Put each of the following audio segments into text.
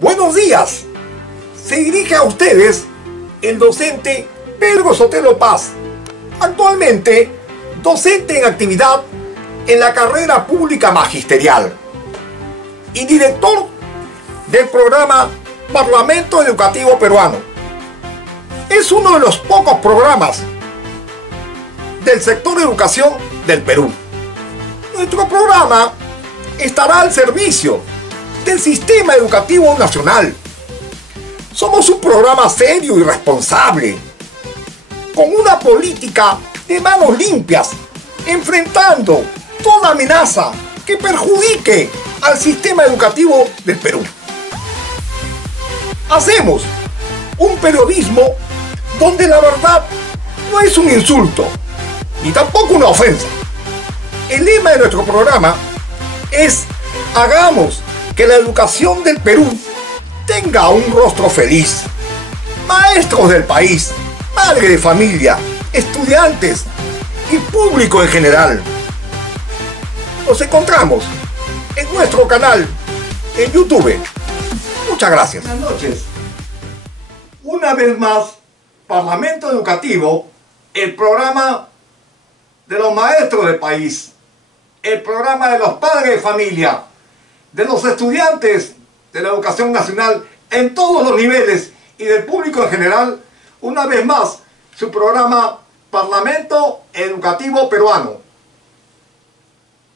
Buenos días. Se dirige a ustedes el docente Pedro Sotelo Paz, actualmente docente en actividad en la carrera pública magisterial y director del programa Parlamento Educativo Peruano. Es uno de los pocos programas del sector de educación del Perú. Nuestro programa estará al servicio del sistema educativo nacional. Somos un programa serio y responsable, con una política de manos limpias, enfrentando toda amenaza que perjudique al sistema educativo del Perú. Hacemos un periodismo donde la verdad no es un insulto, ni tampoco una ofensa. El lema de nuestro programa es: hagamos que la educación del Perú tenga un rostro feliz. Maestros del país, padres de familia, estudiantes y público en general. Nos encontramos en nuestro canal en YouTube. Muchas gracias. Buenas noches. Una vez más, Parlamento Educativo, el programa de los maestros del país, el programa de los padres de familia, de los estudiantes de la educación nacional en todos los niveles y del público en general. Una vez más, su programa Parlamento Educativo Peruano.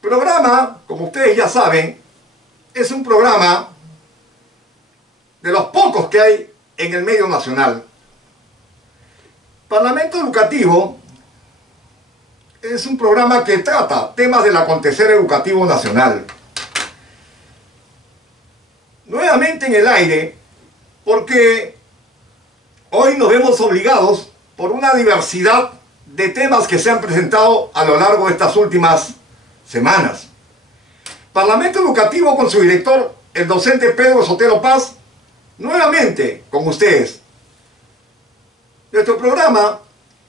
Programa, como ustedes ya saben, es un programa de los pocos que hay en el medio nacional. Parlamento Educativo es un programa que trata temas del acontecer educativo nacional. Nuevamente en el aire, porque hoy nos vemos obligados por una diversidad de temas que se han presentado a lo largo de estas últimas semanas. Parlamento Educativo, con su director, el docente Pedro Sotelo Paz, nuevamente con ustedes. Nuestro programa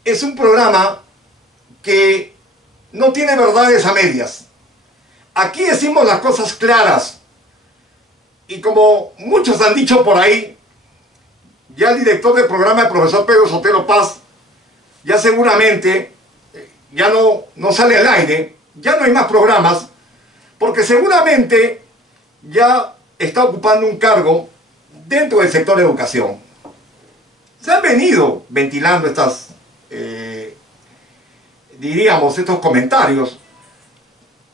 es un programa que no tiene verdades a medias. Aquí decimos las cosas claras. Y como muchos han dicho por ahí, ya el director del programa, el profesor Pedro Sotelo Paz, ya seguramente ya no sale al aire, ya no hay más programas, porque seguramente ya está ocupando un cargo dentro del sector de educación. Se han venido ventilando estos comentarios,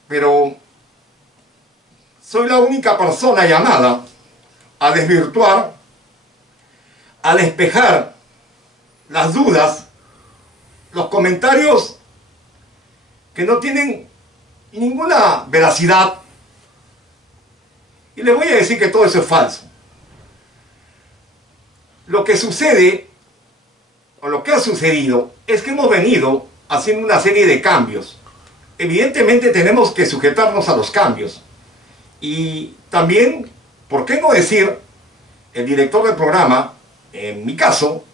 pero soy la única persona llamada a desvirtuar, a despejar las dudas, los comentarios que no tienen ninguna veracidad. Y les voy a decir que todo eso es falso. Lo que sucede, o lo que ha sucedido, es que hemos venido haciendo una serie de cambios. Evidentemente tenemos que sujetarnos a los cambios. Y también, ¿por qué no decir, el director del programa, en mi caso,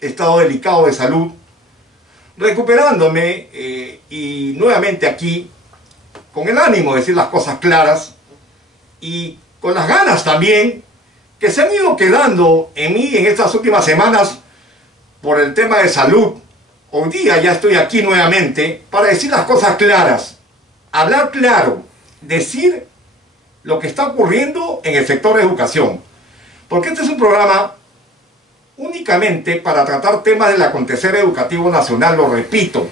he estado delicado de salud, recuperándome y nuevamente aquí, con el ánimo de decir las cosas claras y con las ganas también que se han ido quedando en mí en estas últimas semanas por el tema de salud. Hoy día ya estoy aquí nuevamente para decir las cosas claras, hablar claro, decir lo que está ocurriendo en el sector de educación. Porque este es un programa únicamente para tratar temas del acontecer educativo nacional. Lo repito.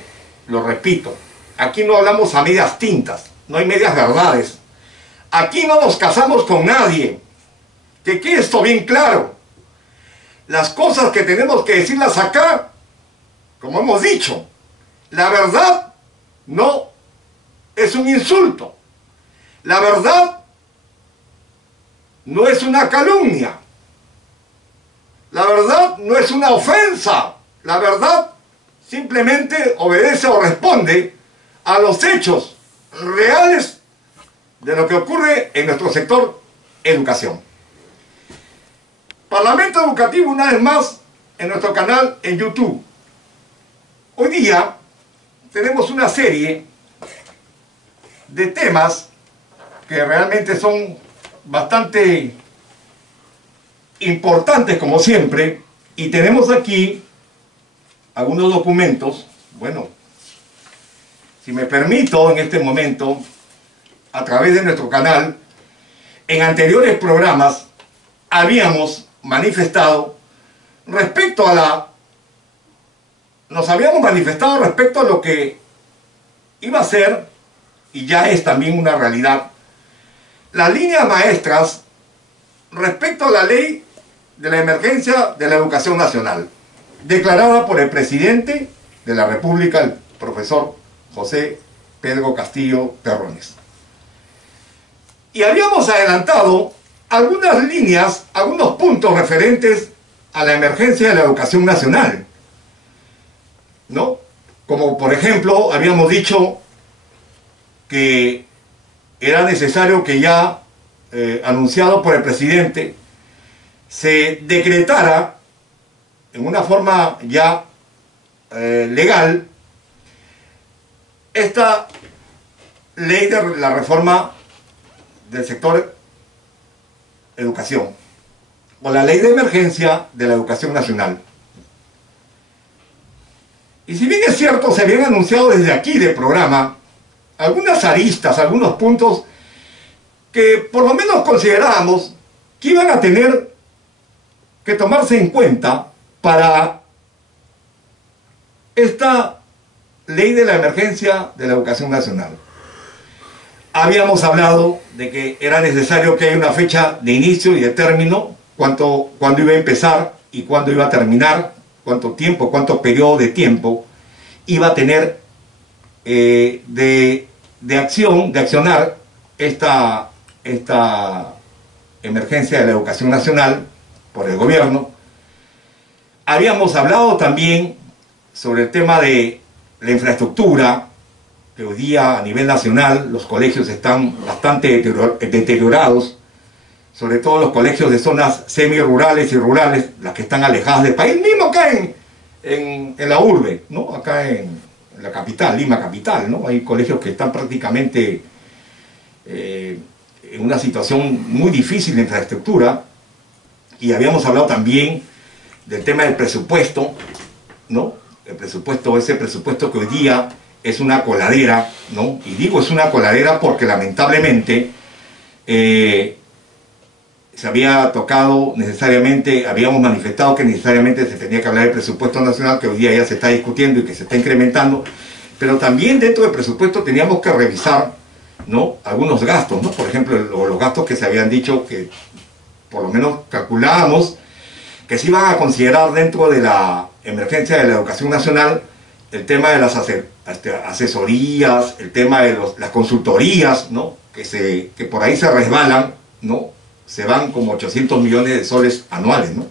Aquí no hablamos a medias tintas, no hay medias verdades. Aquí no nos casamos con nadie. Que quede esto bien claro. Las cosas que tenemos que decirlas acá, como hemos dicho, la verdad no es un insulto. La verdad no es una calumnia. La verdad no es una ofensa. La verdad simplemente obedece o responde a los hechos reales de lo que ocurre en nuestro sector educación. Parlamento Educativo, una vez más, en nuestro canal en YouTube. Hoy día tenemos una serie de temas que realmente son bastante importantes como siempre, y tenemos aquí algunos documentos. Bueno, si me permito en este momento, a través de nuestro canal, en anteriores programas habíamos manifestado respecto a nos habíamos manifestado respecto a lo que iba a ser, y ya es también una realidad, las líneas maestras respecto a la ley de la emergencia de la educación nacional, declarada por el presidente de la República, el profesor José Pedro Castillo Terrones. Y habíamos adelantado algunas líneas, algunos puntos referentes a la emergencia de la educación nacional, ¿no? Como por ejemplo, habíamos dicho que era necesario que ya, anunciado por el presidente, se decretara en una forma ya legal esta ley de la reforma del sector educación, o la ley de emergencia de la educación nacional. Y si bien es cierto, se habían anunciado desde aquí del programa algunas aristas, algunos puntos que por lo menos considerábamos que iban a tener que tomarse en cuenta para esta ley de la emergencia de la educación nacional. Habíamos hablado de que era necesario que haya una fecha de inicio y de término, cuándo iba a empezar y cuándo iba a terminar, cuánto tiempo, cuánto periodo de tiempo iba a tener de accionar esta emergencia de la educación nacional por el gobierno. Habíamos hablado también sobre el tema de la infraestructura, que hoy día a nivel nacional los colegios están bastante deteriorados, sobre todo los colegios de zonas semi-rurales y rurales, las que están alejadas del país, mismo acá en la urbe, ¿no? Acá en la capital, Lima capital, ¿no? Hay colegios que están prácticamente en una situación muy difícil de infraestructura. Y habíamos hablado también del tema del presupuesto, ¿no? El presupuesto, ese presupuesto que hoy día es una coladera, ¿no? Y digo es una coladera porque lamentablemente se había tocado necesariamente, habíamos manifestado que necesariamente se tenía que hablar del presupuesto nacional, que hoy día ya se está discutiendo y que se está incrementando, pero también dentro del presupuesto teníamos que revisar, ¿no? Algunos gastos, ¿no? Por ejemplo, los gastos que se habían dicho que por lo menos calculábamos que se iban a considerar dentro de la emergencia de la educación nacional, el tema de las asesorías, el tema de las consultorías, ¿no? Que por ahí se resbalan, ¿no? Se van como 800 millones de soles anuales, ¿no?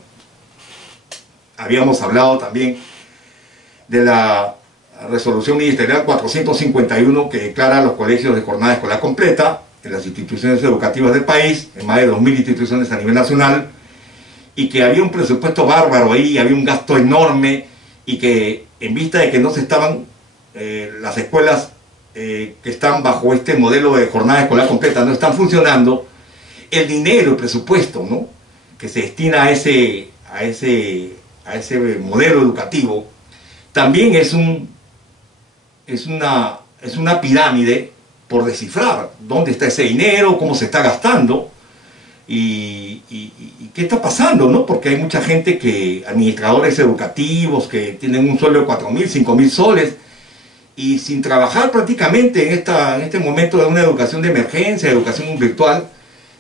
Habíamos hablado también de la resolución ministerial 451 que declara los colegios de jornada escolar completa en las instituciones educativas del país, en más de 2.000 instituciones a nivel nacional, y que había un presupuesto bárbaro ahí, había un gasto enorme, y que en vista de que no se estaban las escuelas que están bajo este modelo de jornada escolar completa no están funcionando, el dinero, el presupuesto, ¿no? Que se destina a ese modelo educativo, también es una pirámide por descifrar dónde está ese dinero, cómo se está gastando y qué está pasando, ¿no? Porque hay mucha gente administradores educativos que tienen un sueldo de 4.000, 5.000 soles y sin trabajar prácticamente en este momento de una educación de emergencia, educación virtual,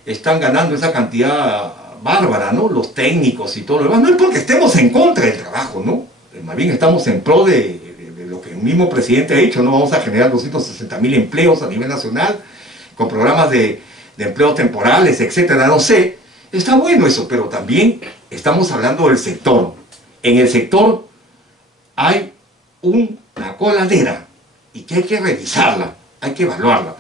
están ganando esa cantidad bárbara, ¿no? Los técnicos y todo lo demás. No es porque estemos en contra del trabajo, ¿no? Más bien estamos en pro de lo que el mismo presidente ha dicho, ¿no? Vamos a generar 260.000 empleos a nivel nacional, con programas de empleos temporales, etcétera, no sé. Está bueno eso, pero también estamos hablando del sector. En el sector hay una coladera y que hay que revisarla, hay que evaluarla.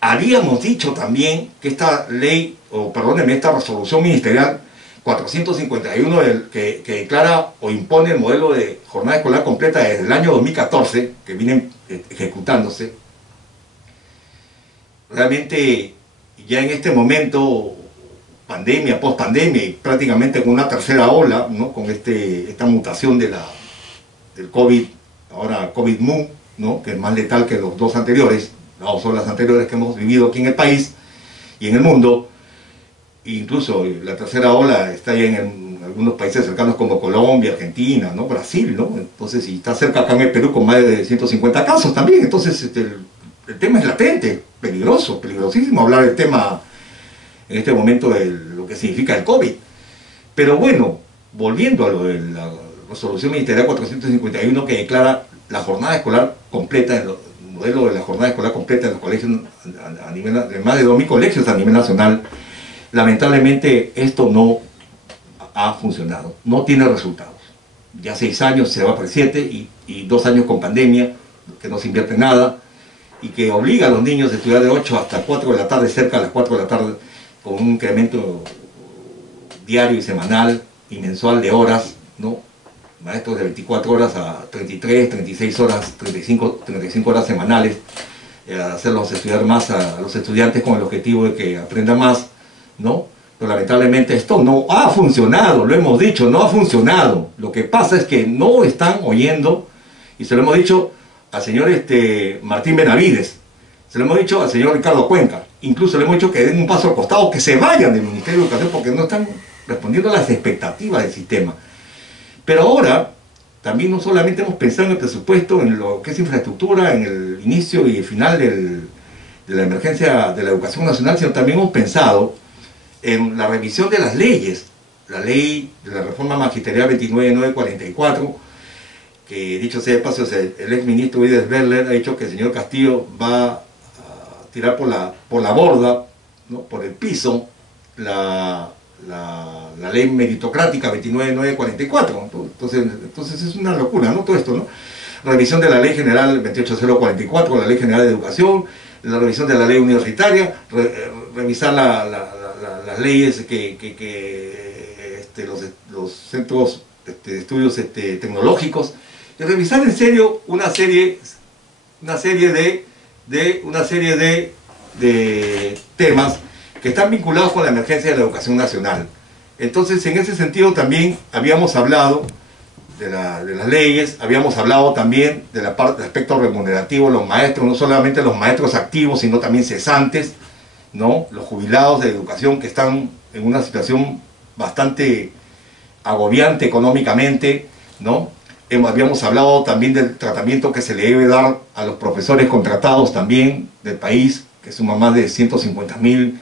Habíamos dicho también que esta ley, o perdónenme, esta resolución ministerial 451 que declara o impone el modelo de jornada escolar completa desde el año 2014, que viene ejecutándose, realmente ya en este momento pandemia, post-pandemia y prácticamente con una tercera ola, ¿no? Con esta mutación del COVID, ahora COVID-Mu, ¿no? Que es más letal que los dos anteriores, las dos olas anteriores que hemos vivido aquí en el país y en el mundo. Incluso la tercera ola está ya en algunos países cercanos como Colombia, Argentina, ¿no? Brasil, ¿no? Entonces, y está cerca acá en el Perú con más de 150 casos también. Entonces, el tema es latente, peligroso, peligrosísimo hablar del tema en este momento de lo que significa el COVID. Pero bueno, volviendo a lo de la resolución ministerial 451 que declara la jornada escolar completa, el modelo de la jornada escolar completa en los colegios a nivel de más de 2.000 colegios a nivel nacional. Lamentablemente esto no ha funcionado, no tiene resultados. Ya 6 años, se va para 7 y 2 años con pandemia, que no se invierte en nada, y que obliga a los niños a estudiar de 8 hasta 4 de la tarde, cerca de las 4 de la tarde, con un incremento diario y semanal y mensual de horas, ¿no? Maestros de 24 horas a 33, 36 horas, 35 horas semanales, hacerlos estudiar más a los estudiantes con el objetivo de que aprendan más, ¿no? Pero lamentablemente esto no ha funcionado, lo hemos dicho, no ha funcionado. Lo que pasa es que no están oyendo, y se lo hemos dicho al señor Martín Benavides, se lo hemos dicho al señor Ricardo Cuenca, incluso le hemos dicho que den un paso al costado, que se vayan del Ministerio de Educación porque no están respondiendo a las expectativas del sistema. Pero ahora, también no solamente hemos pensado en el presupuesto, en lo que es infraestructura, en el inicio y el final de la emergencia de la educación nacional, sino también hemos pensado en la revisión de las leyes, la ley de la reforma magisterial 29944, que dicho sea de paso, el ex ministro Ides Berler ha dicho que el señor Castillo va a tirar por la borda, ¿no? Por el piso, la ley meritocrática 29944. Entonces es una locura, ¿no? Todo esto, ¿no? Revisión de la ley general 28044, la ley general de educación, la revisión de la ley universitaria, revisar las leyes los centros de estudios tecnológicos, y revisar en serio una serie de temas que están vinculados con la emergencia de la educación nacional. Entonces, en ese sentido también habíamos hablado de las leyes, habíamos hablado también del aspecto remunerativo de los maestros, no solamente los maestros activos, sino también cesantes, ¿no? Los jubilados de educación que están en una situación bastante agobiante económicamente, ¿no? Habíamos hablado también del tratamiento que se le debe dar a los profesores contratados también del país, que suman más de 150.000,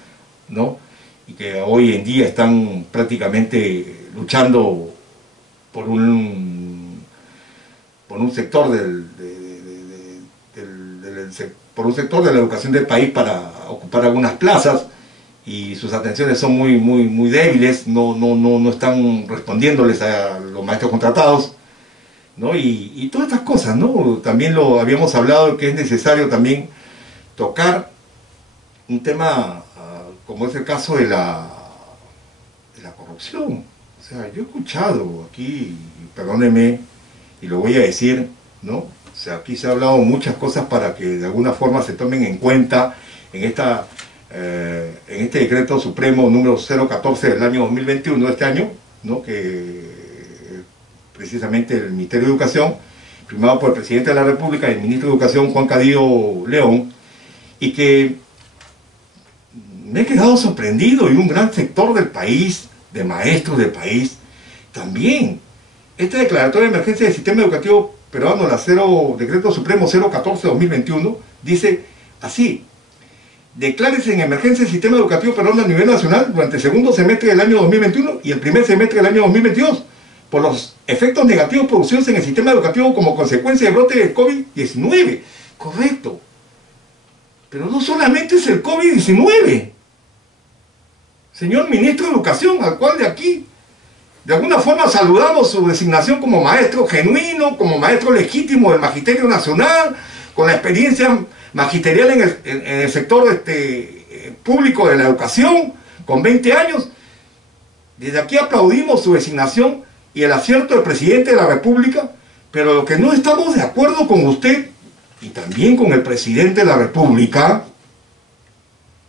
¿no? Y que hoy en día están prácticamente luchando por un sector por un sector de la educación del país para ocupar algunas plazas, y sus atenciones son muy débiles, no están respondiéndoles a los maestros contratados, ¿no? Y todas estas cosas, ¿no? También lo habíamos hablado, que es necesario también tocar un tema como es el caso de la corrupción. O sea, yo he escuchado aquí, perdóneme, y lo voy a decir, ¿no? O sea, aquí se ha hablado muchas cosas para que de alguna forma se tomen en cuenta en este decreto supremo número 014 del año 2021, de este año, ¿no? Que precisamente el Ministerio de Educación, firmado por el Presidente de la República y el Ministro de Educación, Juan Cadillo León, y que me he quedado sorprendido, y un gran sector del país, de maestros del país, también. Esta declaratoria de emergencia del sistema educativo peruano, decreto supremo 014-2021, dice así: declárese en emergencia el sistema educativo peruano a nivel nacional durante el segundo semestre del año 2021 y el primer semestre del año 2022, por los efectos negativos producidos en el sistema educativo como consecuencia del brote del COVID-19. Correcto. Pero no solamente es el COVID-19. Señor Ministro de Educación, al cual de aquí, de alguna forma saludamos su designación como maestro genuino, como maestro legítimo del Magisterio Nacional, con la experiencia magisterial en el sector público de la educación, con 20 años. Desde aquí aplaudimos su designación y el acierto del Presidente de la República, pero lo que no estamos de acuerdo con usted, y también con el Presidente de la República,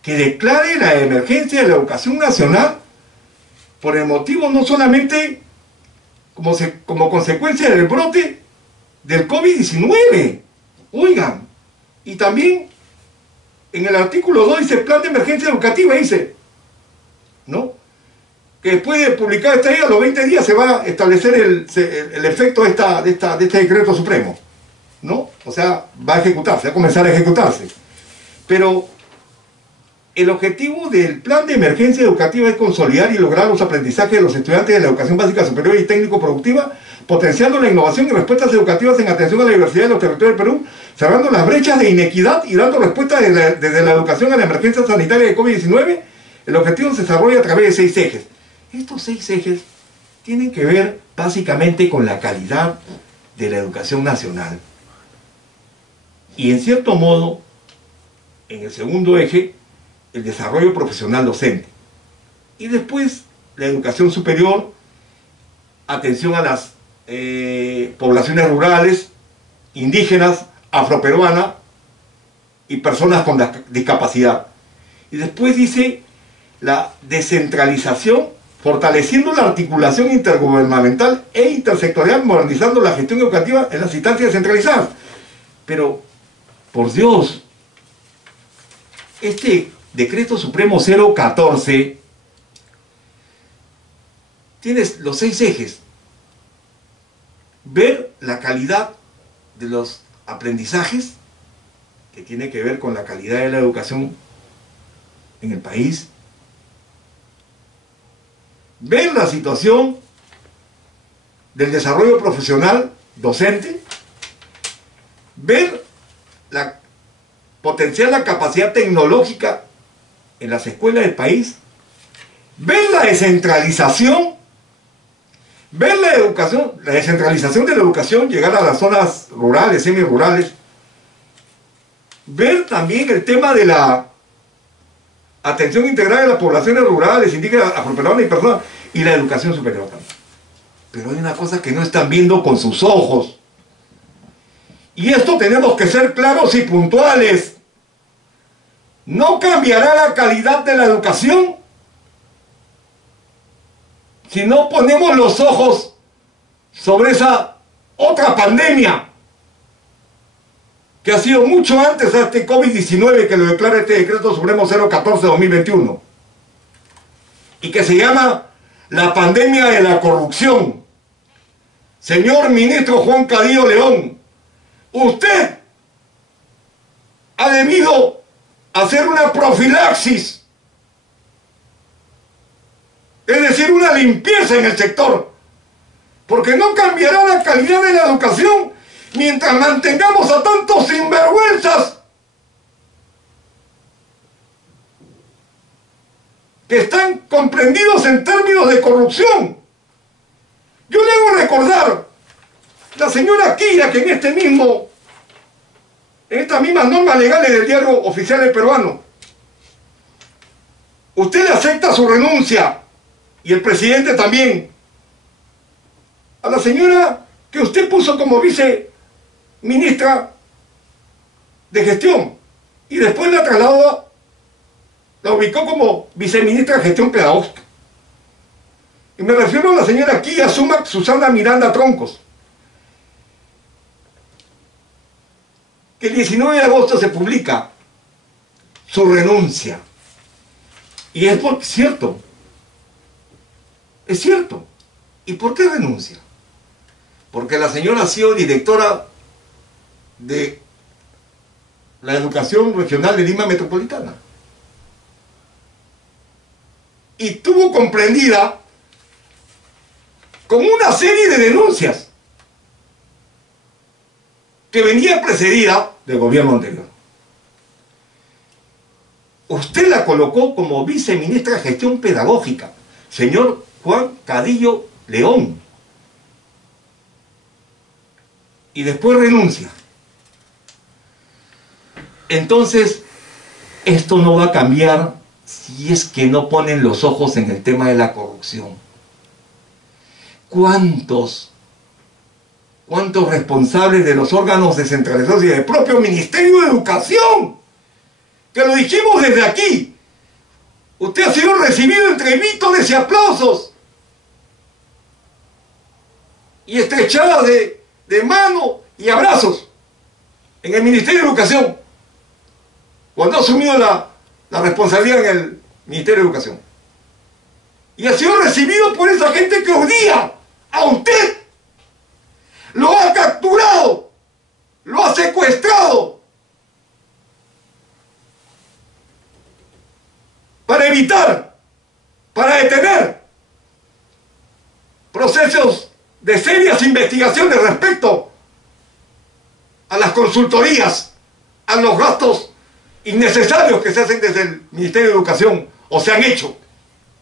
que declare la emergencia de la educación nacional por el motivo no solamente como consecuencia del brote del COVID-19. Oigan, y también en el artículo 2 dice plan de emergencia educativa, dice, ¿no? Que después de publicar esta ley, a los 20 días se va a establecer el efecto de este decreto supremo, ¿no? O sea, va a ejecutarse, va a comenzar a ejecutarse. Pero el objetivo del plan de emergencia educativa es consolidar y lograr los aprendizajes de los estudiantes de la educación básica superior y técnico-productiva, potenciando la innovación y respuestas educativas en atención a la diversidad de los territorios del Perú, cerrando las brechas de inequidad y dando respuesta desde la educación a la emergencia sanitaria de COVID-19. El objetivo se desarrolla a través de 6 ejes. Estos 6 ejes tienen que ver básicamente con la calidad de la educación nacional. Y en cierto modo, en el segundo eje, el desarrollo profesional docente. Y después, la educación superior, atención a las poblaciones rurales, indígenas, afroperuanas y personas con discapacidad. Y después dice la descentralización, fortaleciendo la articulación intergubernamental e intersectorial, modernizando la gestión educativa en las instancias descentralizadas. Pero, por Dios, este Decreto Supremo 014 tiene los 6 ejes. Ver la calidad de los aprendizajes, que tiene que ver con la calidad de la educación en el país. Ver la situación del desarrollo profesional docente. Ver potenciar la capacidad tecnológica en las escuelas del país. Ver la descentralización. Ver la educación, la descentralización de la educación, llegar a las zonas rurales, semirurales. Ver también el tema de la atención integral de las poblaciones rurales, indígenas, afroperuanas y personas, y la educación superior también. Pero hay una cosa que no están viendo con sus ojos. Y esto tenemos que ser claros y puntuales. No cambiará la calidad de la educación si no ponemos los ojos sobre esa otra pandemia que ha sido mucho antes de este COVID-19 que lo declara este Decreto Supremo 014-2021 y que se llama la pandemia de la corrupción. Señor ministro Juan Cadillo León, usted ha debido hacer una profilaxis, es decir, una limpieza en el sector, porque no cambiará la calidad de la educación mientras mantengamos a tantos sinvergüenzas que están comprendidos en términos de corrupción. Yo le hago recordar la señora Kira, que en estas mismas normas legales del Diario Oficial del Peruano, usted le acepta su renuncia, y el presidente también, a la señora que usted puso como viceministra de gestión, y después la trasladó, la ubicó como viceministra de gestión pedagógica. Y me refiero a la señora Kia Sumac Susana Miranda Troncos, que el 19 de agosto se publica su renuncia. Y es cierto. Es cierto. ¿Y por qué renuncia? Porque la señora ha sido directora de la Educación Regional de Lima Metropolitana. Y tuvo comprendida con una serie de denuncias que venía precedida del gobierno anterior. Usted la colocó como viceministra de Gestión Pedagógica, señor Juan Cadillo León, y después renuncia. Entonces, esto no va a cambiar si es que no ponen los ojos en el tema de la corrupción. ¿Cuántos responsables de los órganos descentralizados y del propio Ministerio de Educación, que lo dijimos desde aquí, usted ha sido recibido entre vítores y aplausos y estrechadas de mano y abrazos en el Ministerio de Educación, cuando ha asumido la responsabilidad en el Ministerio de Educación. Y ha sido recibido por esa gente que odia a usted. Lo ha capturado, lo ha secuestrado, para evitar, para detener procesos de serias investigaciones respecto a las consultorías, a los gastos innecesarios que se hacen desde el Ministerio de Educación o se han hecho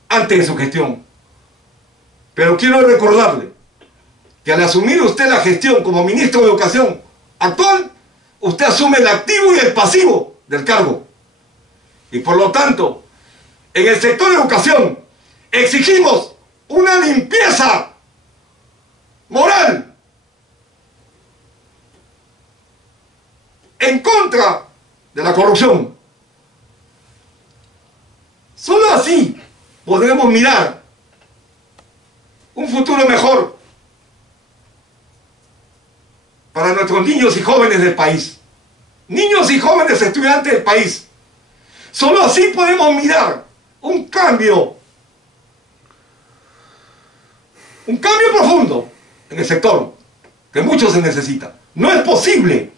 antes de su gestión. Pero quiero recordarle que al asumir usted la gestión como ministro de Educación actual, usted asume el activo y el pasivo del cargo. Y por lo tanto, en el sector de educación exigimos una limpieza moral en contra de la corrupción. Solo así podremos mirar un futuro mejor para nuestros niños y jóvenes del país, niños y jóvenes estudiantes del país. Solo así podemos mirar un cambio profundo en el sector, que mucho se necesita. No es posible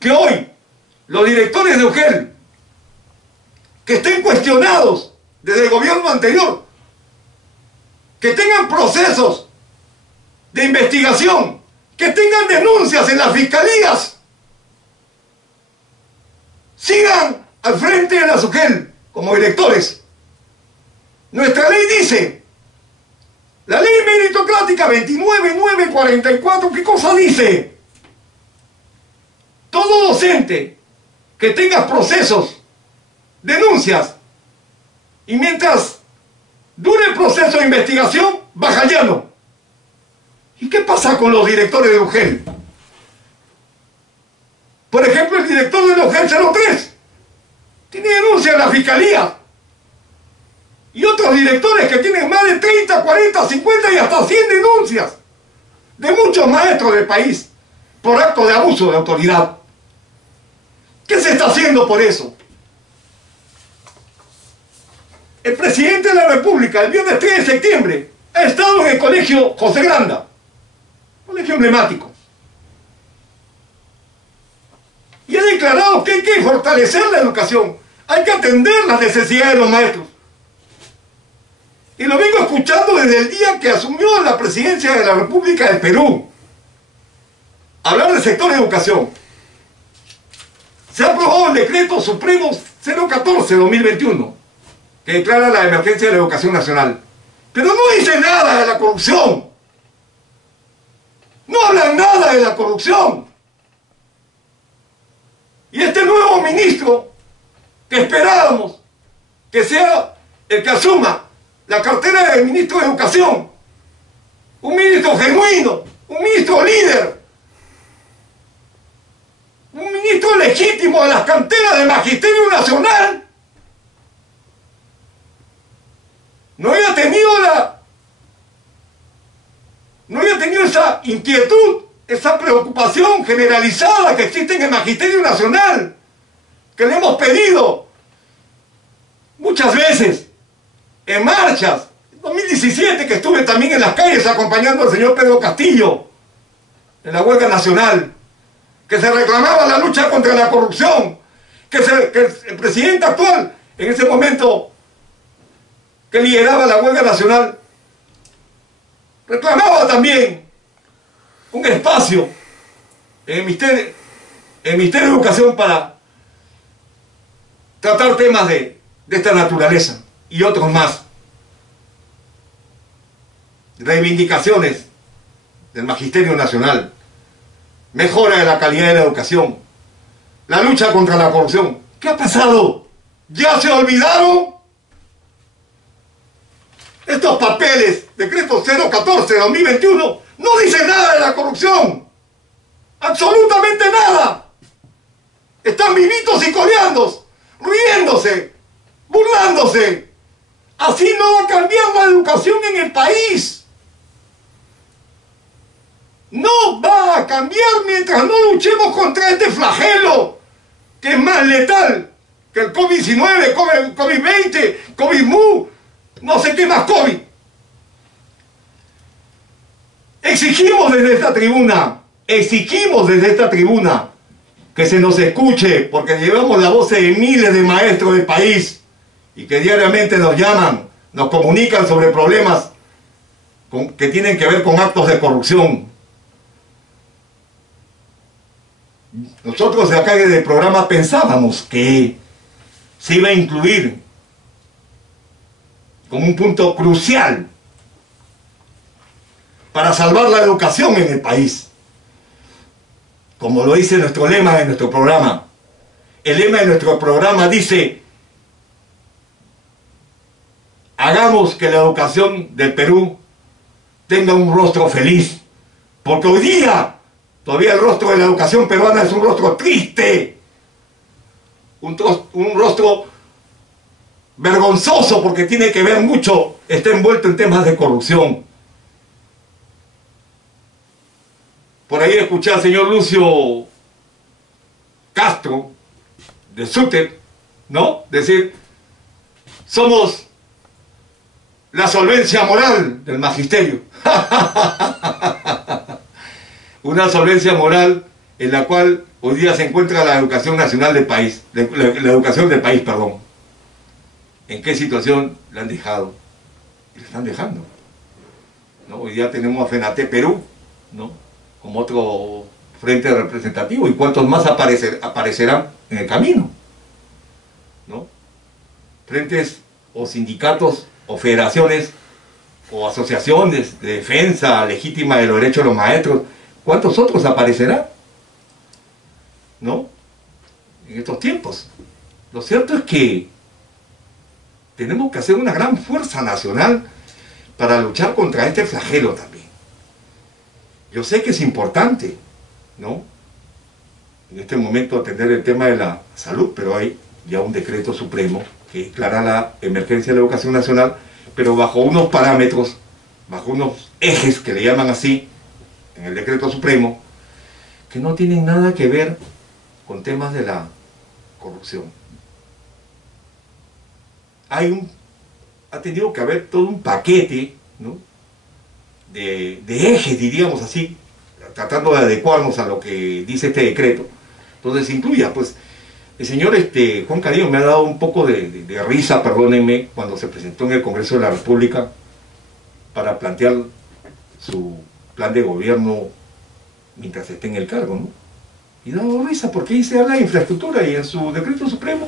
que hoy los directores de UGEL, que estén cuestionados desde el gobierno anterior, que tengan procesos de investigación, que tengan denuncias en las fiscalías, sigan al frente de la UGEL como directores. Nuestra ley dice, la ley meritocrática 29944, ¿qué cosa dice? Todo docente que tenga procesos, denuncias, y mientras dure el proceso de investigación, baja llano. ¿Y qué pasa con los directores de UGEL? Por ejemplo, el director de la UGEL 03 tiene denuncia en la fiscalía. Y otros directores que tienen más de 30, 40, 50 y hasta 100 denuncias de muchos maestros del país por actos de abuso de autoridad. ¿Qué se está haciendo por eso? El presidente de la República, el viernes 3 de septiembre, ha estado en el colegio José Granda, colegio emblemático, y ha declarado que hay que fortalecer la educación, hay que atender las necesidades de los maestros. Y lo vengo escuchando desde el día que asumió la presidencia de la República del Perú. Hablar del sector de educación. Se ha aprobado el decreto supremo 014-2021, que declara la emergencia de la educación nacional. Pero no dice nada de la corrupción. No hablan nada de la corrupción. Y este nuevo ministro, que esperábamos que sea el que asuma la cartera de ministro de Educación, un ministro genuino, un ministro líder, un ministro legítimo de las canteras del Magisterio Nacional, no haya tenido esa inquietud, esa preocupación generalizada que existe en el Magisterio Nacional, que le hemos pedido muchas veces en marchas. En 2017, que estuve también en las calles acompañando al señor Pedro Castillo en la huelga nacional, que se reclamaba la lucha contra la corrupción, que el presidente actual, en ese momento que lideraba la huelga nacional, reclamaba también un espacio en el Ministerio de Educación para tratar temas de esta naturaleza y otros más. Reivindicaciones del Magisterio Nacional, mejora de la calidad de la educación, la lucha contra la corrupción. ¿Qué ha pasado? ¿Ya se olvidaron? Estos papeles, decreto 014-2021, no dicen nada de la corrupción. Absolutamente nada. Están vivitos y coleando, riéndose, burlándose. Así no va a cambiar la educación en el país. no va a cambiar mientras no luchemos contra este flagelo, que es más letal que el COVID-19, COVID-20, COVID-MU, no sé qué más COVID. Exigimos desde esta tribuna, que se nos escuche, porque llevamos la voz de miles de maestros del país y que diariamente nos llaman, nos comunican sobre problemas que tienen que ver con actos de corrupción. Nosotros de acá del programa pensábamos que se iba a incluir como un punto crucial para salvar la educación en el país. Como lo dice nuestro lema de nuestro programa. El lema de nuestro programa dice: hagamos que la educación del Perú tenga un rostro feliz. Porque hoy día todavía el rostro de la educación peruana es un rostro triste. Un rostro vergonzoso, porque tiene que ver mucho, está envuelto en temas de corrupción. Por ahí escuché al señor Lucio Castro, de SUTEP, ¿no? Decir, somos la solvencia moral del magisterio. Una solvencia moral en la cual hoy día se encuentra la educación nacional del país, la educación del país, perdón. ¿En qué situación la han dejado? Y la están dejando, ¿no? Hoy día tenemos a FENATE Perú, ¿no?, como otro frente representativo, y cuántos más aparecerán en el camino, ¿no? Frentes o sindicatos o federaciones o asociaciones de defensa legítima de los derechos de los maestros, ¿cuántos otros aparecerán? ¿No? En estos tiempos. Lo cierto es que tenemos que hacer una gran fuerza nacional para luchar contra este flagelo también. Yo sé que es importante, ¿no?, en este momento atender el tema de la salud, pero hay ya un decreto supremo que declara la emergencia de la educación nacional, pero bajo unos parámetros, bajo unos ejes que le llaman así, en el decreto supremo, que no tienen nada que ver con temas de la corrupción. Ha tenido que haber todo un paquete, ¿no?, de ejes, diríamos así, tratando de adecuarnos a lo que dice este decreto. Entonces incluya, pues, el señor Juan Cadillo me ha dado un poco de risa, perdónenme, cuando se presentó en el Congreso de la República para plantear su plan de gobierno mientras esté en el cargo, ¿no? Y ha dado risa porque ahí se habla de infraestructura y en su decreto supremo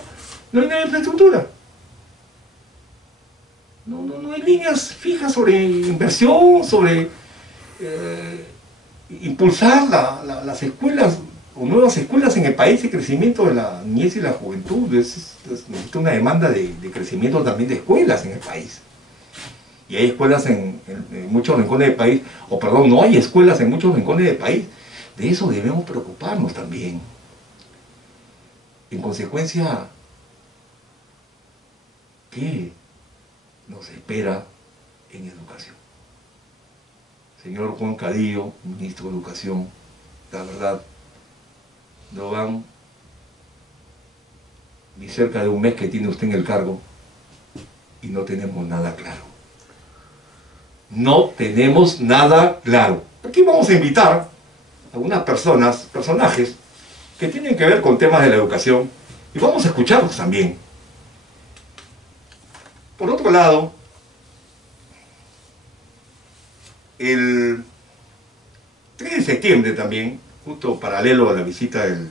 no hay nada de infraestructura. No hay líneas fijas sobre inversión, sobre impulsar las escuelas o nuevas escuelas en el país, el crecimiento de la niñez y la juventud. Necesita una demanda de crecimiento también de escuelas en el país. Y hay escuelas en muchos rincones del país, o perdón, no hay escuelas en muchos rincones del país. De eso debemos preocuparnos también. En consecuencia, ¿qué nos espera en educación? Señor Juan Cadillo, ministro de Educación, la verdad, no van ni cerca de un mes que tiene usted en el cargo y no tenemos nada claro. No tenemos nada claro. Aquí vamos a invitar a algunas personajes que tienen que ver con temas de la educación, y vamos a escucharlos también. Por otro lado, el 3 de septiembre también, justo paralelo a la visita del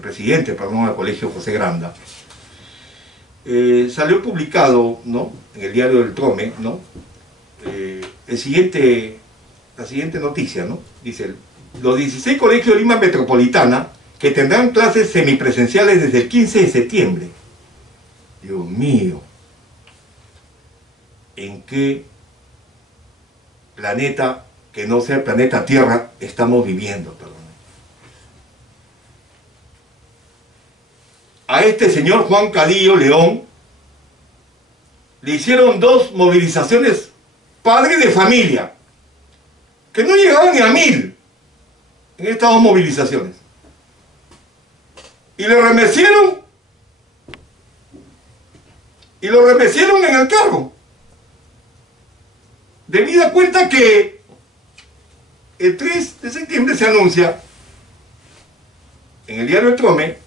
presidente, al Colegio José Granda, salió publicado, ¿no?, en el diario del Trome, ¿no?, la siguiente noticia, ¿no? Dice: los 16 colegios de Lima Metropolitana que tendrán clases semipresenciales desde el 15 de septiembre. Dios mío, ¿en qué planeta que no sea el planeta Tierra estamos viviendo? Perdón. A este señor Juan Cadillo León le hicieron 2 movilizaciones padre de familia, que no llegaban ni a 1000 en estas dos movilizaciones. Y le remecieron, y lo remecieron en el cargo. Debida cuenta que el 3 de septiembre se anuncia en el diario El Trome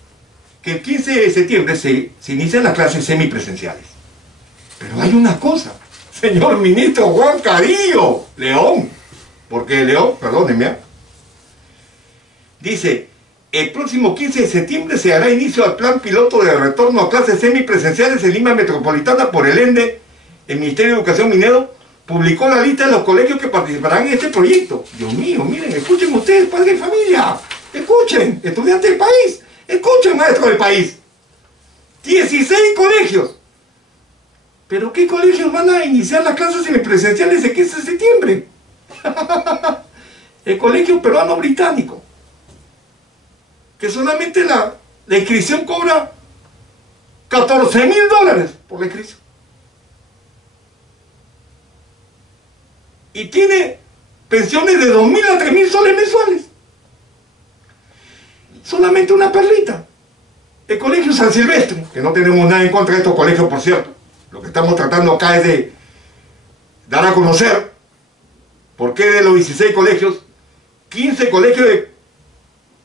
que el 15 de septiembre se inician las clases semipresenciales. Pero hay una cosa, señor ministro Juan Carillo León, porque León, perdónenme, dice: el próximo 15 de septiembre se hará inicio al plan piloto de retorno a clases semipresenciales en Lima Metropolitana por el ENDE. El Ministerio de Educación Minero publicó la lista de los colegios que participarán en este proyecto. Dios mío, miren, escuchen ustedes, padres de familia, escuchen, estudiantes del país, escuchen, maestros del país. 16 colegios. ¿Pero qué colegios van a iniciar las clases semipresenciales el 15 de septiembre? El Colegio Peruano Británico, que solamente la inscripción cobra $14.000 por la inscripción. Y tiene pensiones de 2.000 a 3.000 soles mensuales. Solamente una perlita. El Colegio San Silvestre, que no tenemos nada en contra de estos colegios, por cierto. Lo que estamos tratando acá es de dar a conocer por qué de los 16 colegios, 15 colegios de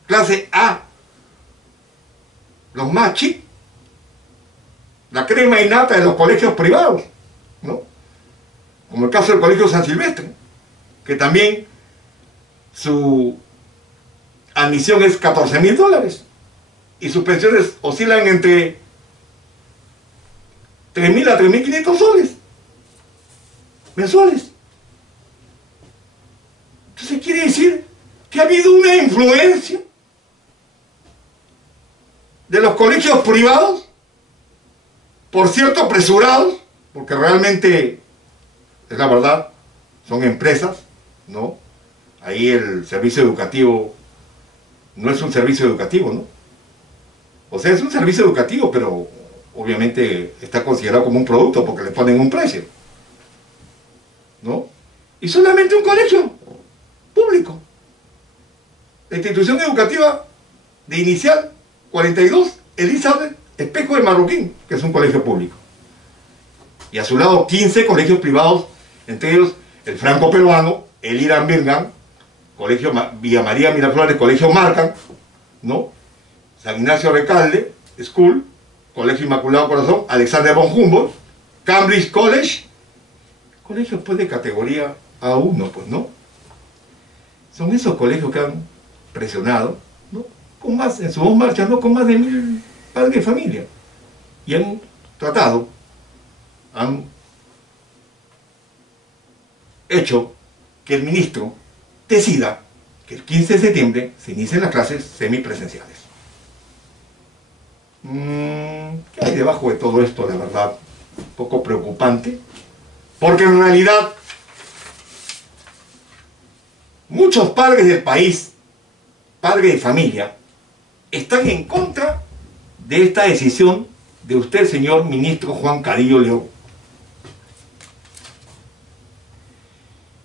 clase A, los más chicos, la crema innata de los colegios privados, ¿no? Como el caso del Colegio San Silvestre, que también su admisión es $14.000 y sus pensiones oscilan entre 3.000 a 3.500 soles mensuales. Entonces quiere decir que ha habido una influencia de los colegios privados, por cierto apresurados, porque realmente, es la verdad, son empresas, ¿no? Ahí el servicio educativo no es un servicio educativo, ¿no? O sea, es un servicio educativo, pero obviamente está considerado como un producto porque le ponen un precio, ¿no? Y solamente un colegio público, la institución educativa de inicial 42, Elizabeth Espejo de Marroquín, que es un colegio público, y a su lado 15 colegios privados, entre ellos el Franco Peruano, el Irán Birmingham, Colegio Villa María Miraflores, Colegio Marcan, ¿no? San Ignacio Recalde School, Colegio Inmaculado Corazón, Alexander von Humboldt, Cambridge College, colegios pues de categoría A1, pues, ¿no? Son esos colegios que han presionado, ¿no? Con más, en sus dos marchas, ¿no? Con más de 1.000 padres de familia. Y han tratado, han hecho que el ministro decida que el 15 de septiembre se inicien las clases semipresenciales. ¿Qué hay debajo de todo esto? La verdad, un poco preocupante, porque en realidad muchos padres del país, padres de familia, están en contra de esta decisión de usted, señor ministro Juan Carillo León.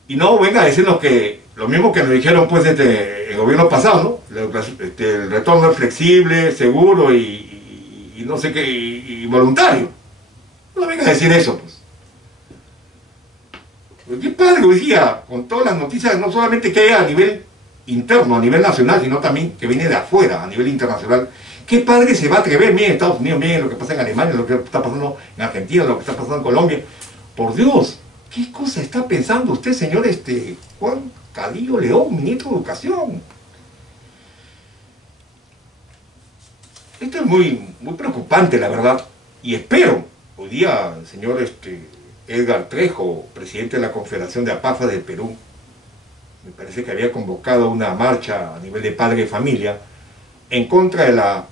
Y no venga a decirnos que lo mismo que nos dijeron pues el gobierno pasado, ¿no? El retorno es flexible, seguro y no sé qué, y voluntario. No venga a decir eso, pues. Porque qué padre hoy día, con todas las noticias, no solamente que hay a nivel interno, a nivel nacional, sino también que viene de afuera, a nivel internacional. Qué padre se va a atrever, miren Estados Unidos, miren lo que pasa en Alemania, lo que está pasando en Argentina, lo que está pasando en Colombia. Por Dios, ¿qué cosa está pensando usted, señor Juan Carillo León, ministro de Educación? Esto es muy preocupante, la verdad, y espero, hoy día el señor Edgar Trejo, presidente de la Confederación de APAFA del Perú, me parece que había convocado una marcha a nivel de padre y familia en contra de la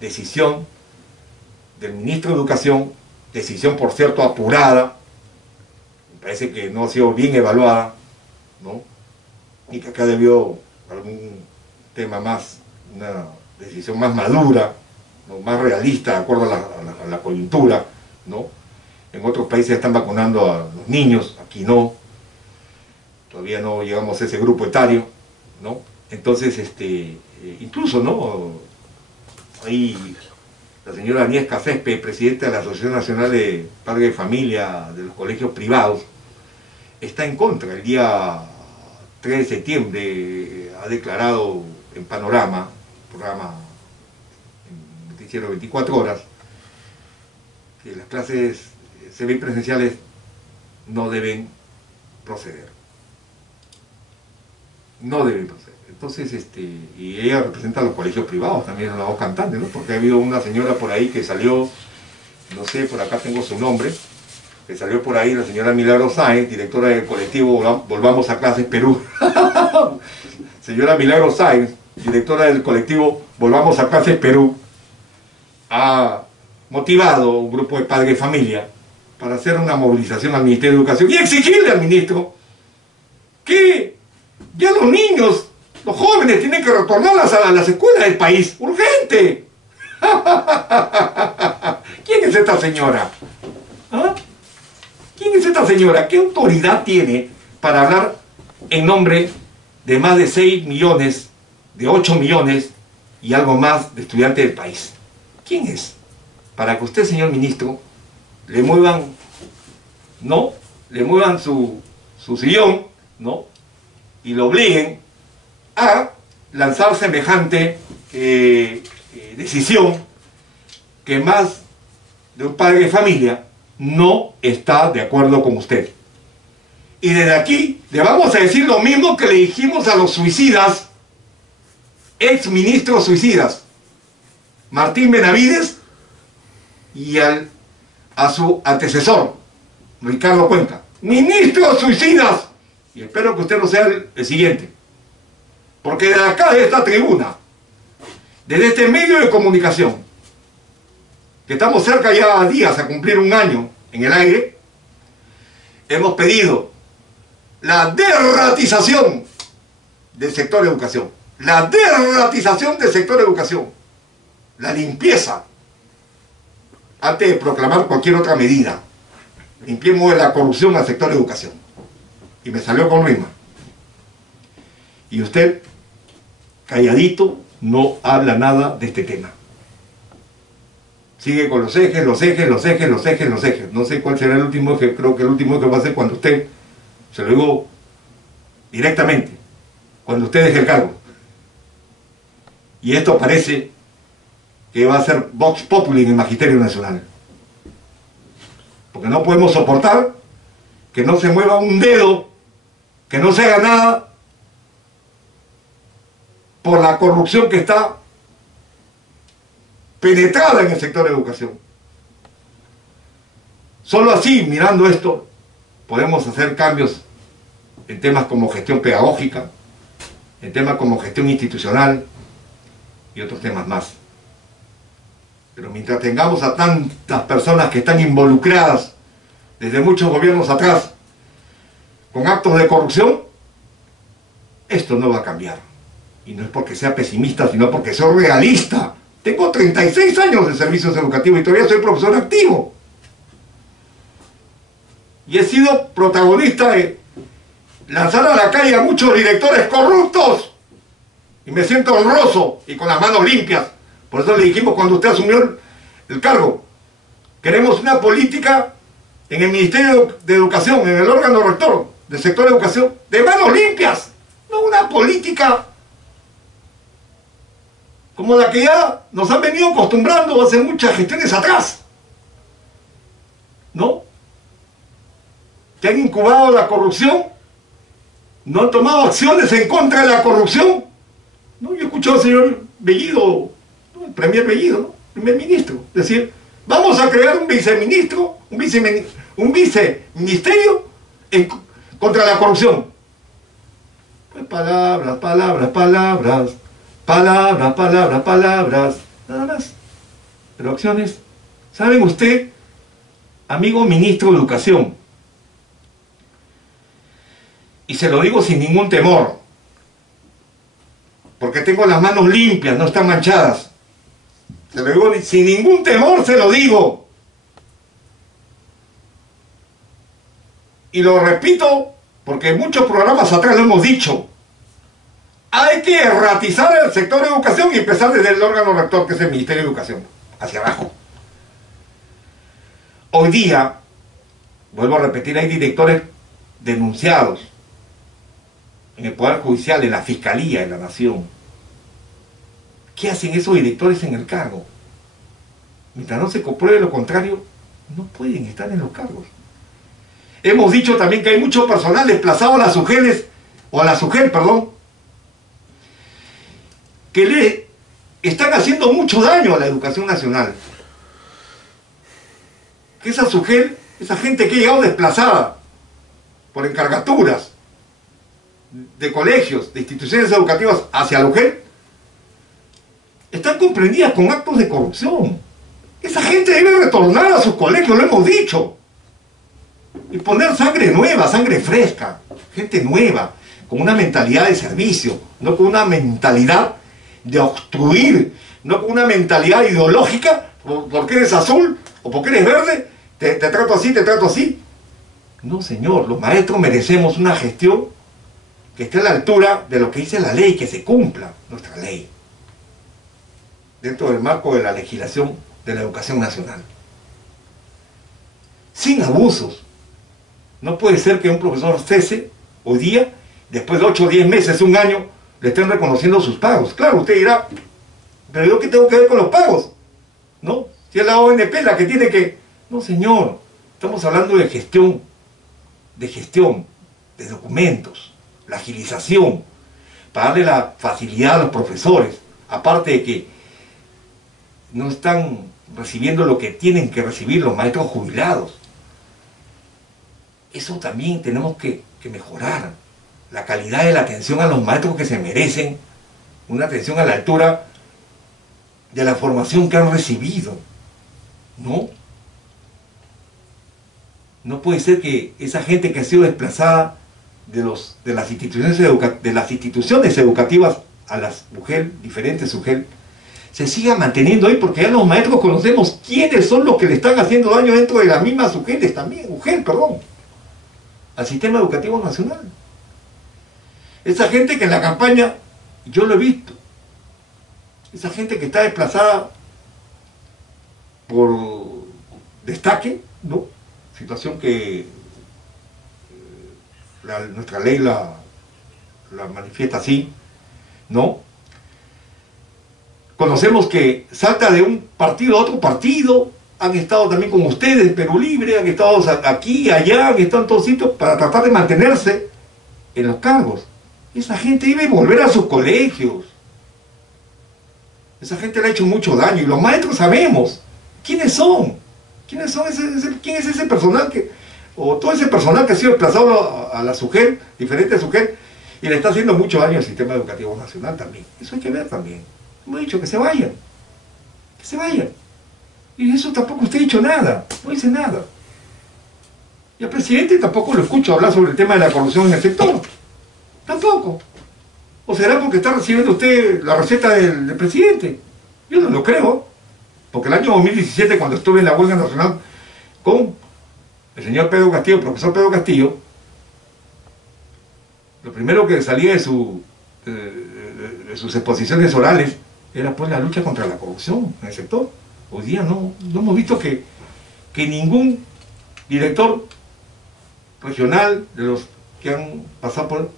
decisión del ministro de Educación, decisión por cierto apurada, me parece que no ha sido bien evaluada, ¿no? Y que acá debió algún tema más, una decisión más madura, ¿no? Más realista, de acuerdo a la coyuntura, ¿no? En otros países están vacunando a los niños, aquí no. todavía no llegamos a ese grupo etario, ¿no? Entonces, incluso, ¿no? Ahí la señora Agnieszka Césped, presidenta de la Asociación Nacional de Padres de Familia de los Colegios Privados, está en contra. El día 3 de septiembre ha declarado en Panorama, programa en noticiero 24 horas, que las clases semipresenciales no deben proceder. No deben proceder. Entonces, y ella representa a los colegios privados, también es una voz cantante, ¿no? Porque ha habido una señora por ahí que salió, no sé, por acá tengo su nombre, que salió por ahí, la señora Milagro Sáenz, directora del colectivo Volvamos a Clases Perú. Señora Milagro Sáenz, directora del colectivo Volvamos a Clases Perú, ha motivado a un grupo de padres de familia para hacer una movilización al Ministerio de Educación y exigirle al ministro que ya los niños, los jóvenes tienen que retornar a las escuelas del país. ¡Urgente! ¿Quién es esta señora? ¿Ah? ¿Quién es esta señora? ¿Qué autoridad tiene para hablar en nombre de más de 6 millones, de 8 millones y algo más de estudiantes del país? ¿Quién es? Para que usted, señor ministro, le muevan, ¿no? Le muevan su sillón, ¿no? Y lo obliguen a lanzar semejante decisión que más de un padre de familia no está de acuerdo con usted. Y desde aquí le vamos a decir lo mismo que le dijimos a los suicidas, ex ministros suicidas, Martín Benavides, y a su antecesor, Ricardo Cuenca. Ministros suicidas. Y espero que usted no sea el siguiente. Porque de acá, de esta tribuna, desde este medio de comunicación, que estamos cerca ya a días a cumplir un año en el aire, hemos pedido la derratización del sector de educación. La derratización del sector de educación. La limpieza. Antes de proclamar cualquier otra medida. Limpiemos de la corrupción al sector de educación. Y me salió con rima. Y usted, calladito, no habla nada de este tema. Sigue con los ejes, los ejes, los ejes, los ejes, los ejes. No sé cuál será el último eje, creo que el último eje va a ser cuando usted, se lo digo directamente, cuando usted deje el cargo. Y esto parece que va a ser Vox Populi en el Magisterio Nacional. Porque no podemos soportar que no se mueva un dedo, que no se haga nada por la corrupción que está penetrada en el sector de educación. Solo así, mirando esto, podemos hacer cambios en temas como gestión pedagógica, en temas como gestión institucional y otros temas más. Pero mientras tengamos a tantas personas que están involucradas desde muchos gobiernos atrás con actos de corrupción, esto no va a cambiar. Y no es porque sea pesimista, sino porque soy realista. Tengo 36 años de servicios educativos y todavía soy profesor activo. Y he sido protagonista de lanzar a la calle a muchos directores corruptos. Y me siento honroso y con las manos limpias. Por eso le dijimos cuando usted asumió el cargo, queremos una política en el Ministerio de Educación, en el órgano rector del sector de educación, de manos limpias. No una política como la que ya nos han venido acostumbrando a hacer muchas gestiones atrás, ¿no? Que han incubado la corrupción, no han tomado acciones en contra de la corrupción. ¿No? Yo he escuchado al señor Bellido, ¿no? El premier Bellido, ¿no? Primer ministro, decir, vamos a crear un viceministro, un viceministerio contra la corrupción. Pues palabras, palabras, palabras. Palabras, palabras, palabras, nada más. Pero acciones. ¿Saben usted, amigo ministro de Educación? Y se lo digo sin ningún temor, porque tengo las manos limpias, no están manchadas. Se lo digo sin ningún temor, se lo digo. Y lo repito porque en muchos programas atrás lo hemos dicho, hay que erratizar el sector de educación y empezar desde el órgano rector, que es el Ministerio de Educación, hacia abajo. Hoy día, vuelvo a repetir, hay directores denunciados en el Poder Judicial, en la Fiscalía de la Nación. ¿Qué hacen esos directores en el cargo? Mientras no se compruebe lo contrario, no pueden estar en los cargos. Hemos dicho también que hay mucho personal desplazado a las SUGELes, o a la SUGEL, perdón, que le están haciendo mucho daño a la educación nacional. Que esa SUGEL, esa gente que ha llegado desplazada por encargaturas de colegios, de instituciones educativas hacia la UGEL, están comprendidas con actos de corrupción. Esa gente debe retornar a sus colegios, lo hemos dicho, y poner sangre nueva, sangre fresca, gente nueva, con una mentalidad de servicio, no con una mentalidad de obstruir, no con una mentalidad ideológica, porque eres azul o porque eres verde, te trato así, te trato así. No, señor, los maestros merecemos una gestión que esté a la altura de lo que dice la ley, que se cumpla nuestra ley, dentro del marco de la legislación de la educación nacional. Sin abusos. No puede ser que un profesor cese hoy día, después de 8 o 10 meses, un año, le estén reconociendo sus pagos. Claro, usted dirá, pero ¿yo qué tengo que ver con los pagos? ¿No? Si es la ONP la que tiene que... No, señor, estamos hablando de gestión, de documentos, la agilización, para darle la facilidad a los profesores, aparte de que no están recibiendo lo que tienen que recibir los maestros jubilados. Eso también tenemos que mejorar, la calidad de la atención a los maestros que se merecen, una atención a la altura de la formación que han recibido, ¿no? No puede ser que esa gente que ha sido desplazada de las instituciones educativas a las UGEL, diferentes UGEL, se siga manteniendo ahí, porque ya los maestros conocemos quiénes son los que le están haciendo daño dentro de las mismas UGELes también, al sistema educativo nacional. Esa gente que en la campaña, yo lo he visto, esa gente que está desplazada por destaque, ¿no? Situación que nuestra ley la manifiesta así, ¿no? Conocemos que salta de un partido a otro partido, han estado también con ustedes, Perú Libre, han estado aquí, allá, han estado en todos sitios para tratar de mantenerse en los cargos. Esa gente debe volver a sus colegios. Esa gente le ha hecho mucho daño y los maestros sabemos quiénes son. ¿Quién es ese personal o todo ese personal que ha sido desplazado a la SUGEL, diferentes SUGEL, y le está haciendo mucho daño al sistema educativo nacional también? Eso hay que ver también. Hemos dicho que se vayan. Que se vayan. Y eso tampoco usted ha dicho nada. No dice nada. Y al presidente tampoco lo escucho hablar sobre el tema de la corrupción en el sector. Tampoco. ¿O será porque está recibiendo usted la receta del presidente? Yo no lo creo. Porque el año 2017, cuando estuve en la huelga nacional con el señor Pedro Castillo, el profesor Pedro Castillo, lo primero que salía de sus exposiciones orales era pues la lucha contra la corrupción en el sector. Hoy día no hemos visto que ningún director regional de los que han pasado por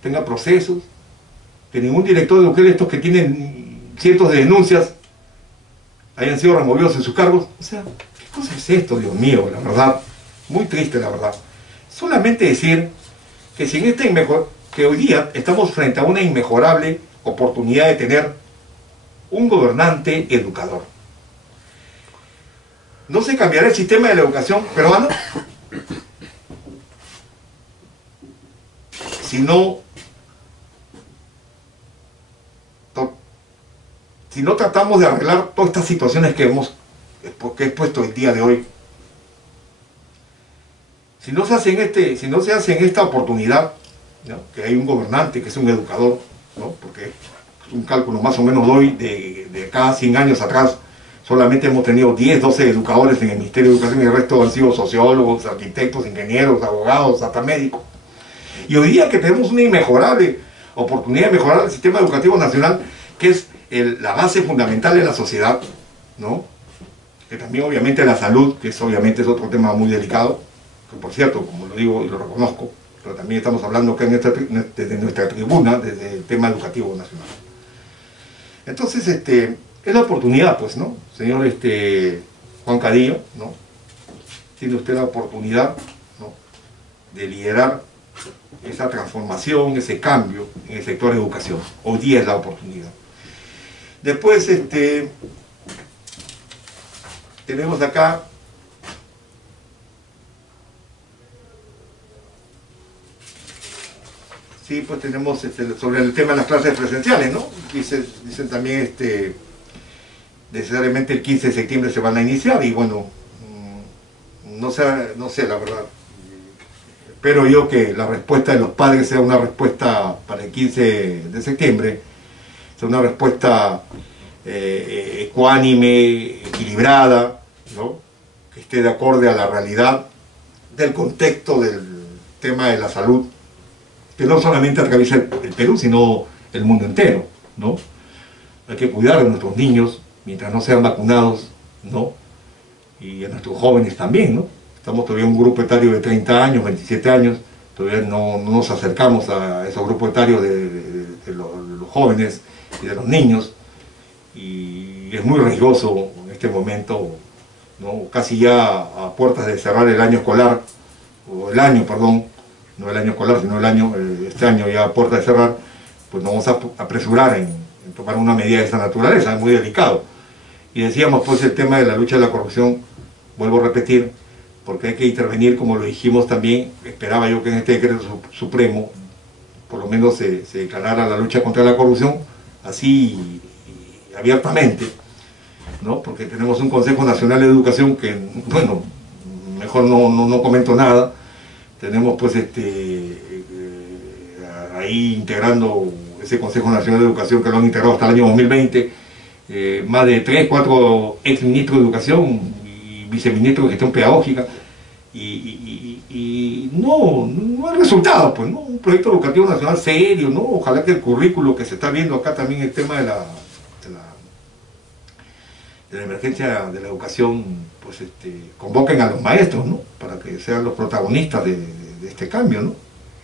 tenga procesos, que ningún director de UGEL, estos que tienen cientos de denuncias, hayan sido removidos en sus cargos. O sea, ¿qué cosa es esto, Dios mío? La verdad, muy triste la verdad. Solamente decir que si que hoy día estamos frente a una inmejorable oportunidad de tener un gobernante educador. No se cambiará el sistema de la educación peruano si no tratamos de arreglar todas estas situaciones que he expuesto el día de hoy. Si no se hace en esta oportunidad, ¿no? Que hay un gobernante que es un educador, ¿no? Porque es un cálculo más o menos hoy de cada 100 años atrás, solamente hemos tenido 10, 12 educadores en el Ministerio de Educación y el resto han sido sociólogos, arquitectos, ingenieros, abogados, hasta médicos. Y hoy día que tenemos una inmejorable oportunidad de mejorar el sistema educativo nacional, que es la base fundamental de la sociedad, ¿no? Que también obviamente la salud, que es obviamente es otro tema muy delicado, que por cierto, como lo digo y lo reconozco, pero también estamos hablando acá desde nuestra tribuna, desde el tema educativo nacional. Entonces, es la oportunidad, pues, ¿no? Señor Juan Cadillo, ¿no? Tiene usted la oportunidad, ¿no?, de liderar esa transformación, ese cambio en el sector de educación. Hoy día es la oportunidad. Después, tenemos acá sí, pues tenemos sobre el tema de las clases presenciales, ¿no? Dicen también necesariamente el 15 de septiembre se van a iniciar y bueno, no sé la verdad. Espero yo que la respuesta de los padres sea una respuesta para el 15 de septiembre, sea una respuesta ecuánime, equilibrada, ¿no?, que esté de acorde a la realidad del contexto del tema de la salud, que no solamente atraviesa el Perú, sino el mundo entero, ¿no? Hay que cuidar a nuestros niños mientras no sean vacunados, ¿no? Y a nuestros jóvenes también, ¿no? Estamos todavía en un grupo etario de 30 años, 27 años, todavía no nos acercamos a esos grupos etarios de los jóvenes y de los niños, y es muy riesgoso en este momento, ¿no? Casi ya a puertas de cerrar el año escolar, o el año, perdón, no el año escolar, sino el año, este año ya a puerta de cerrar, pues nos vamos a apresurar en tomar una medida de esa naturaleza, es muy delicado. Y decíamos pues el tema de la lucha de la corrupción, vuelvo a repetir, porque hay que intervenir, como lo dijimos también, esperaba yo que en este decreto supremo, por lo menos se declarara la lucha contra la corrupción, así y abiertamente, ¿no? Porque tenemos un Consejo Nacional de Educación que, bueno, mejor no comento nada. Tenemos pues ahí integrando ese Consejo Nacional de Educación, que lo han integrado hasta el año 2020, más de 3, 4 exministros de Educación y viceministros de Gestión Pedagógica, y no hay resultados, pues, ¿no? Un proyecto educativo nacional serio, ¿no? Ojalá que el currículo que se está viendo acá también, el tema de la emergencia de la educación, pues convoquen a los maestros, ¿no?, para que sean los protagonistas de este cambio, ¿no?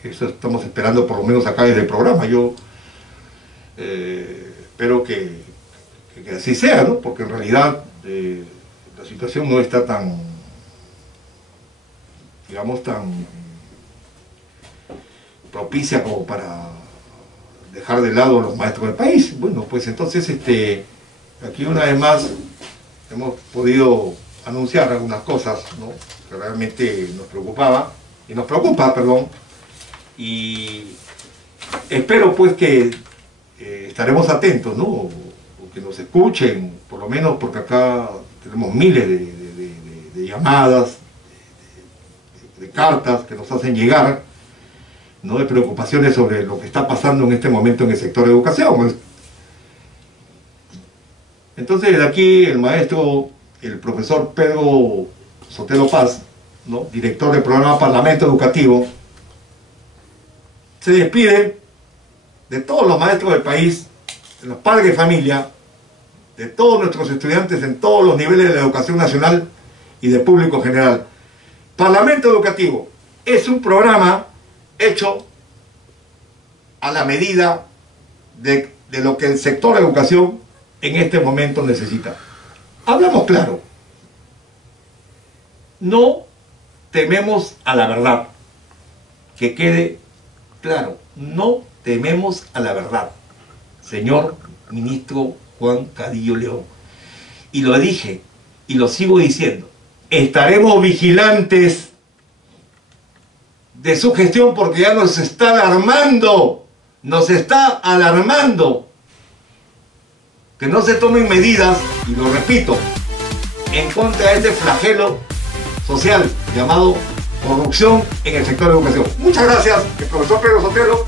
Eso estamos esperando por lo menos acá desde el programa. Yo espero que así sea, ¿no?, porque en realidad la situación no está tan, digamos, tan propicia como para dejar de lado a los maestros del país. Bueno, pues entonces aquí una vez más hemos podido anunciar algunas cosas, ¿no?, que realmente nos preocupaba, y nos preocupa, perdón, y espero pues que estaremos atentos, ¿no?, o que nos escuchen, por lo menos, porque acá tenemos miles de llamadas, de cartas que nos hacen llegar, ¿no?, de preocupaciones sobre lo que está pasando en este momento en el sector de educación. Entonces, de aquí el maestro, el profesor Pedro Sotelo Paz, ¿no?, director del programa Parlamento Educativo, se despide de todos los maestros del país, de los padres de familia, de todos nuestros estudiantes en todos los niveles de la educación nacional y de público general. Parlamento Educativo es un programa hecho a la medida de lo que el sector de educación en este momento necesita. Hablamos claro. No tememos a la verdad. Que quede claro. No tememos a la verdad. Señor ministro Juan Cadillo León. Y lo dije y lo sigo diciendo. Estaremos vigilantes de su gestión porque ya nos está alarmando. Nos está alarmando. Que no se tomen medidas, y lo repito, en contra de este flagelo social llamado corrupción en el sector de educación. Muchas gracias, el profesor Pedro Sotelo,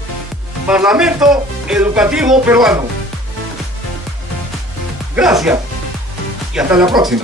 Parlamento Educativo Peruano. Gracias y hasta la próxima.